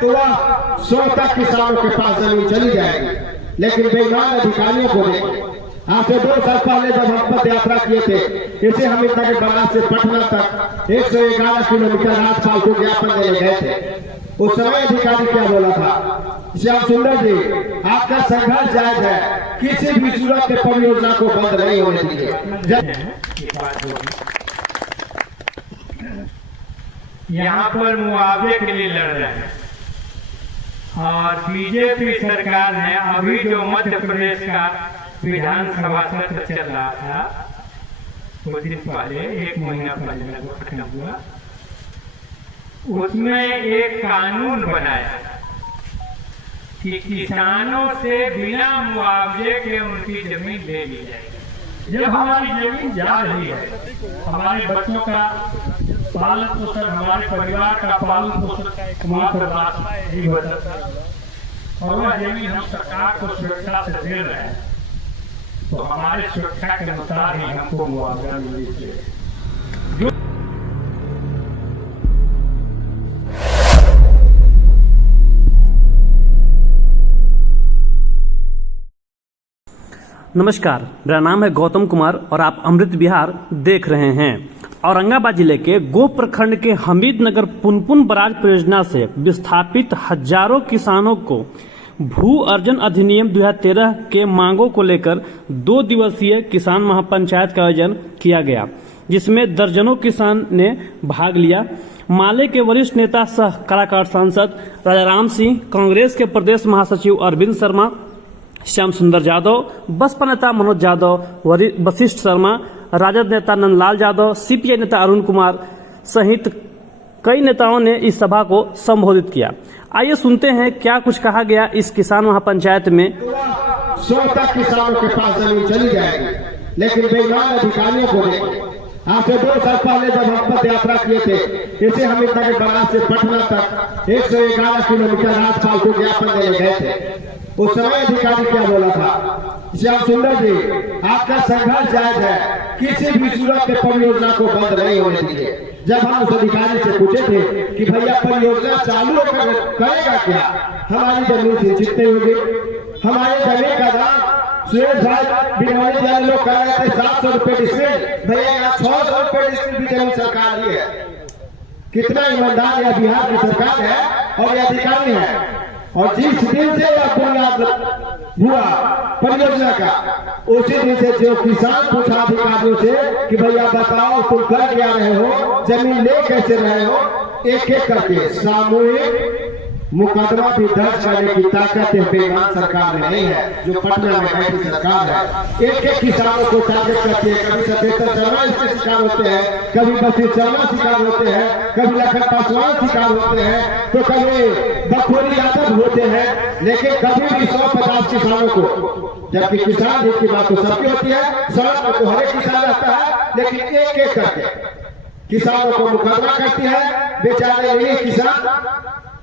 तो वह 100 तक किसानों के पास जमीन चली जाएगी, लेकिन बेईमान अधिकारियों को देखें। आज से 2 साल पहले जब हम पद यात्रा किए थे, इसे हम इतना के बनारस से पटना तक 111 किलोमीटर राज्यपाल को ज्ञापन देने गए थे। उस समय अधिकारी क्या बोला था? श्याम सुंदर जी, आपका संघर्ष जायज है, किसी भी सूरत के परियोजना को बंद नहीं होने दीजिए। यहाँ पर मुआवजे के लिए लड़ रहे हैं और बीजेपी सरकार ने अभी जो मध्य प्रदेश का विधानसभा सत्र चल रहा था, कुछ दिन पहले 1 महीना पहले लगभग खत्म हुआ, उसमें एक कानून बनाया कि किसानों से बिना मुआवजे के उनकी जमीन ले ली जाएगी। जब हमारी जमीन जा रही है, हमारे बच्चों का पालन पोषण, हमारे परिवार का पालन पोषण का एकमात्र रास्ता यही होता है और वह जमीन हम सरकार को सुरक्षा से दे रहे हैं, तो हमारे सुरक्षा के अनुसार ही हमको मुआवजा मिलना चाहिए। नमस्कार, मेरा नाम है गौतम कुमार और आप अमृत विहार देख रहे हैं। औरंगाबाद जिले के गोह प्रखंड के हमीदनगर पुनपुन बराज परियोजना से विस्थापित हजारों किसानों को भू अर्जन अधिनियम 2013 के मांगों को लेकर 2 दिवसीय किसान महापंचायत का आयोजन किया गया, जिसमें दर्जनों किसान ने भाग लिया। माले के वरिष्ठ नेता सह कलाकार सांसद राजाराम सिंह, कांग्रेस के प्रदेश महासचिव अरविंद शर्मा, श्याम सुंदर यादव, बसपा नेता मनोज यादव, वशिष्ठ शर्मा, राजद नेता नंदलाल यादव, सीपीआई नेता अरुण कुमार सहित कई नेताओं ने इस सभा को संबोधित किया। आइए सुनते हैं क्या कुछ कहा गया इस किसान महापंचायत में। 100 तक किसानों के पास जमीन चली जाएगी, लेकिन बेईमान अधिकारियों को देखें। आज से 2 साल पहले जब हम पद यात्रा किए थे, इसे हम इतना के बनारस से पटना तक 111 किलोमीटर राज्यपाल को ज्ञापन देने गए थे। उस समय अधिकारी क्या बोला था? श्याम सुंदर जी, आपका संघर्ष जायज है, किसी भी सूरत के परियोजना को बंद नहीं होने दीजिए। जब हम उस अधिकारी से पूछे थे कि भैया परियोजना चालू करेगा क्या, हमारी जमीन सिंचित नहीं होगी, हमारे जमीन का दाम सुरेश भाई बिरवानी जी लोग कह रहे थे 700 रुपए डिस्ट्रिक्ट, भैया यहाँ 600 रुपए डिस्ट्रिक्ट भी जमीन सरकार ही है। कितना ईमानदार यह बिहार की सरकार है और यह अधिकारी है। और जिस दिन से यह बुनियाद हुआ परियोजना का, उसी दिन से जो किसान पूछा अधिकारियों से कि भैया बताओ तुम कर क्या रहे हो, जमीन ले कैसे रहे हो, एक एक करके सामूहिक मुकदमा भी दर्ज करने की ताकत बेईमान सरकार में नहीं है, जो पटना में बैठी सरकार है। एक एक किसानों को टारगेट करती है। कभी सत्येंद्र शर्मा इसके शिकार होते हैं, कभी वशिष्ठ शर्मा शिकार होते हैं, कभी लखन पासवान शिकार होते हैं, तो कभी बखोरी यादव होते हैं, लेकिन कभी भी 150 किसानों को, जबकि किसान हित की बात तो सबकी होती है, सड़क पर तो हर एक किसान रहता है, लेकिन एक एक करके किसानों को मुकदमा करती है। बेचारे नहीं किसान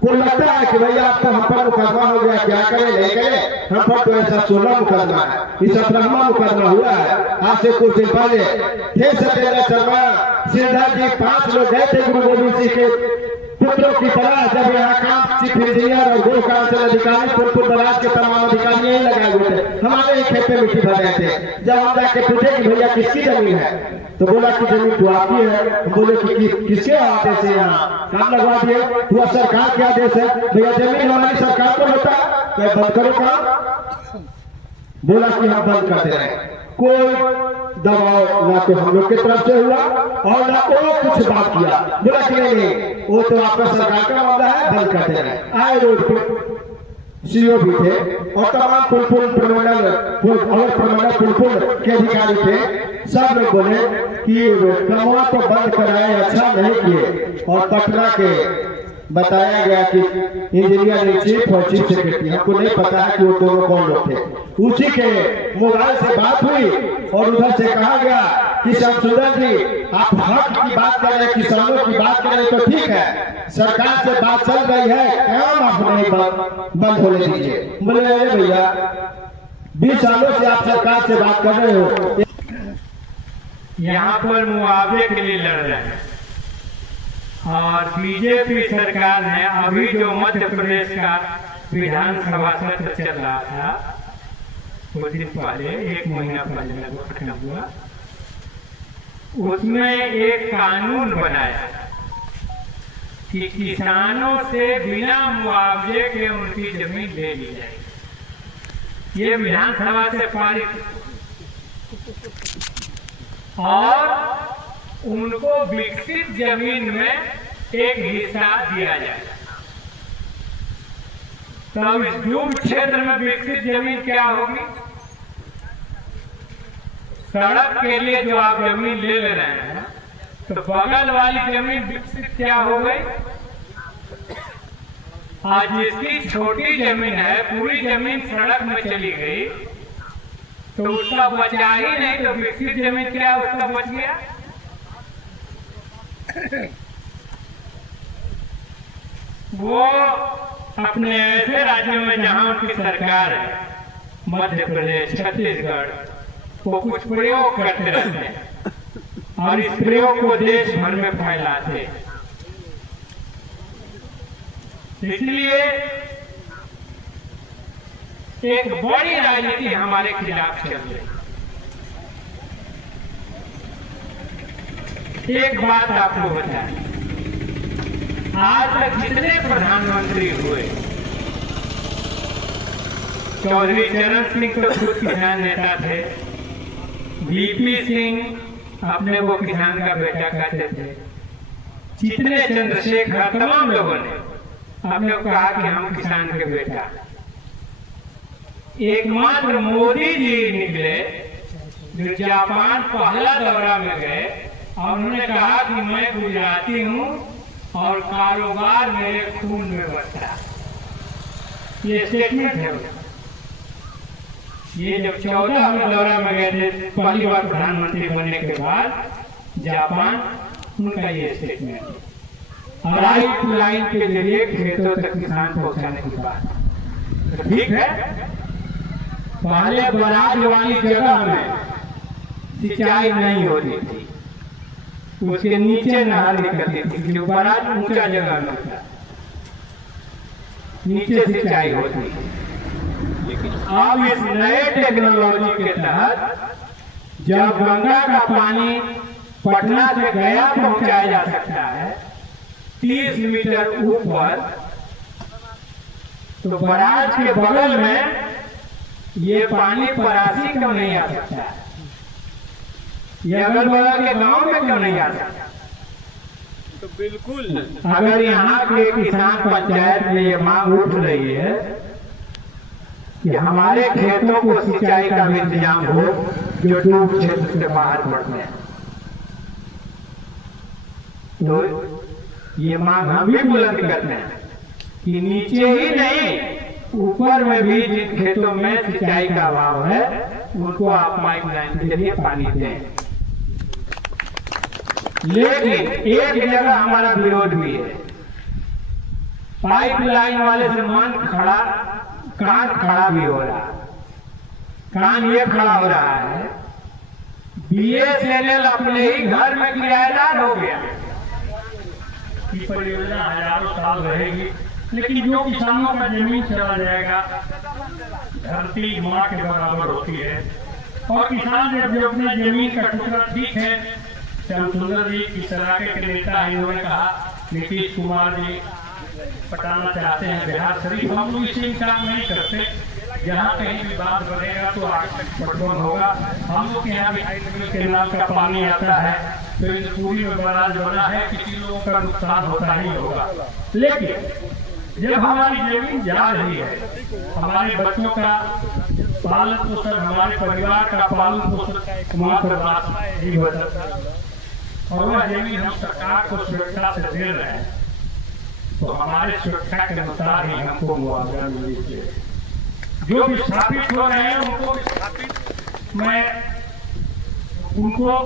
को लगता है कि भैया आपको हम पर मुकदमा हो गया, क्या करें नहीं करें, हम पर तो ऐसा 16 मुकदमा है, इस 17वां मुकदमा हुआ है। आज से कुछ दिन पहले थे सत्येंद्र शर्मा सिंधर जी, 5 लोग गए थे गुरु गोविंद सिंह के पुत्रों की तरह, जब यहाँ काम चीफ इंजीनियर और गो काउंसिल अधिकारी पुनपुन बराज के तमाम अधिकारी यही लगाए हुए थे, हमारे ही खेत में मिट्टी भर रहे थे। जब हम जाके पूछे कि भैया किसकी जमीन है, तो बोला कि जमीन तो आपकी है। हम बोले कि किसके आदेश से यहाँ काम लगवा दिए? हुआ सरकार के आदेश है। भैया जमीन हमारी सरकार को होता है, तो बंद करो काम। बोला कि हम बंद कर दे रहे हैं। कोई दबाव ना तो हम लोग की तरफ से हुआ और ना वो कुछ बात किया। बोला कि नहीं, वो तो आपका सरकार का मामला है, बंद कर दे रहे हैं। आए रोड पे सीओ भी थे और तमाम पुनपुन प्रमंडल पुनपुन के अधिकारी थे। सब लोग बोले कि कमवा तो बंद कराए, अच्छा नहीं किए। और पटना के बताया गया कि इंजीनियर इन चीफ और चीफ सेक्रेटरी, हमको नहीं पता है कि वो दोनों कौन लोग थे। उसी के मोबाइल से बात हुई और उधर से कहा गया कि श्याम सुंदर जी, आप हक की बात कर रहे हैं, किसानों की बात कर रहे हैं, तो ठीक है, सरकार से बात चल रही है, काम आप नहीं बंद होने दीजिए। बोले अरे भैया 20 सालों से आप सरकार से बात कर रहे हो। यहाँ पर मुआवजे के लिए लड़ रहे हैं और बीजेपी सरकार ने अभी जो मध्य प्रदेश का विधानसभा सत्र चल रहा था कुछ दिन पहले, 1 महीना पहले लगभग खत्म हुआ, उसमें एक कानून बनाया कि किसानों से बिना मुआवजे के उनकी जमीन ले ली जाएगी। ये विधानसभा से पारित, और उनको विकसित जमीन में एक हिस्सा दिया जाएगा। तब इस दूर क्षेत्र में विकसित जमीन क्या होगी? सड़क के लिए जो आप जमीन ले रहे हैं, तो बगल वाली जमीन विकसित क्या हो गई? आज जिसकी छोटी जमीन है, पूरी जमीन सड़क में चली गई, तो उसका बचा ही नहीं, तो विकसित जमीन क्या उसका बच गया? वो अपने ऐसे राज्यों में जहां उनकी सरकार है, मध्य प्रदेश, छत्तीसगढ़, वो कुछ प्रयोग करते रहते हैं और इस प्रयोग को देश भर में फैलाते। इसलिए एक बड़ी राजनीति हमारे खिलाफ चल रही है। एक बात आपको बताएं, आज तक जितने प्रधानमंत्री हुए, चौधरी चरण सिंह तो खुद किसान नेता थे, वीपी सिंह अपने को किसान का बेटा कहते थे, जितने चंद्रशेखर, तमाम लोगों ने अपने को कहा कि हम किसान के बेटा। एकमात्र मोदी जी निकले जो जापान पहला दौरा में गए और उन्होंने कहा कि मैं गुजराती हूँ और कारोबार मेरे खून में बसता है। ये स्टेटमेंट है। ये जब 14 में दौरा में गए थे, पहली बार प्रधानमंत्री बनने के बाद जापान, उनका ये स्टेटमेंट, पाइप लाइन के जरिए खेतों तक किसान पहुंचाने की बात। तो ठीक है, पहले बराज वाली जगह में सिंचाई नहीं होती थी, उसके नीचे नहर निकलती थी, जो बराज ऊंचा जगह में था, नीचे सिंचाई होती थी। लेकिन अब इस नए टेक्नोलॉजी के तहत जब गंगा का पानी पटना से गया पहुंचाया जा सकता है 30 मीटर ऊपर, तो बराज के बगल में ये पानी परासी कम नहीं आ सकता, ये अगल बगल के गांव में क्यों नहीं आ सकता? तो बिल्कुल, अगर यहाँ के किसान पंचायत में ये मांग उठ रही है कि हमारे खेतों को सिंचाई का भी इंतजाम हो जो डूब क्षेत्र से बाहर पड़ते हैं, तो ये मांग हम भी बुलंद करते हैं कि नीचे ही नहीं, ऊपर में भी जिन खेतों में सिंचाई का अभाव है, उनको आप पाइपलाइन के जरिए पानी दें। लेकिन एक जगह हमारा विरोध भी है, पाइपलाइन वाले से मन खड़ा, कान खड़ा भी हो रहा है। कान ये खड़ा हो रहा है, बीएसएनएल अपने ही घर में किराएदार हो गया। ये परियोजना हजारों साल रहेगी, लेकिन जो किसानों का जमीन चला जाएगा, धरती माँ के बराबर होती है। और किसान जब अपने जमीन का टुकड़ा, ठीक है, श्याम सुंदर जी की सराके के नेता इन्होंने कहा, नीतीश कुमार जी पटाना चाहते हैं बिहार शरीफ, हम लोग इसे इंकार नहीं करते। जहाँ कहीं भी बात बढ़ेगा तो आगे तक पटवन होगा। हम लोग के यहाँ भी के नाम का पानी आता है, तो इन पूरी में बराज बना है, किसी लोगों का नुकसान होता ही होगा। लेकिन जब हमारी जमीन जा रही है, हमारे बच्चों का पालन पोषण, हमारे परिवार का पालन पोषण का एकमात्र रास्ता ही बचा, और वह जमीन हम सरकार को सुरक्षा से दे रहे हैं, तो हमारे सुरक्षा के अनुसार ही हमको मुआवजा मिलना चाहिए। जो विस्थापित हो रहे हैं उनको विस्थापित में उनको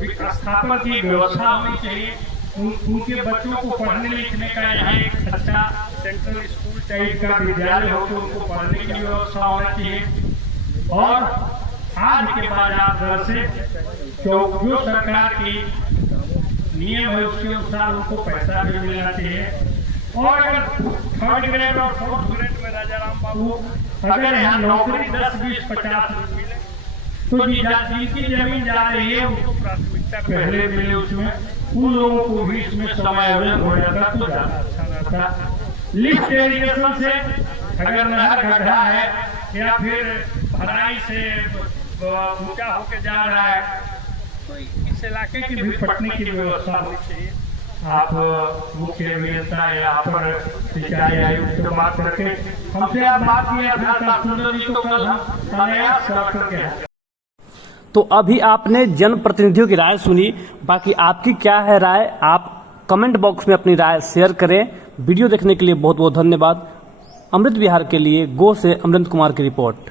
विस्थापन की व्यवस्था होनी चाहिए। उनके बच्चों को पढ़ने लिखने का यहाँ एक अच्छा सेंट्रल स्कूल टाइप का विद्यालय हो, तो उनको पढ़ने की व्यवस्था होना चाहिए। और आज के बाद आप दर से जो सरकार की नियम है उसके अनुसार उनको पैसा भी मिलना चाहिए। और अगर थर्ड ग्रेड और फोर्थ ग्रेड में राजाराम बाबू अगर यहाँ नौकरी 10, 20, 50 मिले तो जिनकी जमीन जा रही है उनको प्राथमिकता पहले मिले, उसमें उन लोगों को भी इसमें समायोजन हो जाता तो ज्यादा अच्छा रहता। लिफ्ट इरिगेशन से अगर नहर गड्ढा है या फिर भराई से ऊंचा होके जा रहा है तो इस इलाके की भी पटने की व्यवस्था होनी चाहिए। आप मुख्य अभियंता या पर सिंचाई आयुक्त से बात करके हमसे आप बात किया था तो कल हम अनायास करके हैं। तो अभी आपने जनप्रतिनिधियों की राय सुनी, बाकी आपकी क्या है राय, आप कमेंट बॉक्स में अपनी राय शेयर करें। वीडियो देखने के लिए बहुत बहुत धन्यवाद। अमृत विहार के लिए गो से अमृत कुमार की रिपोर्ट।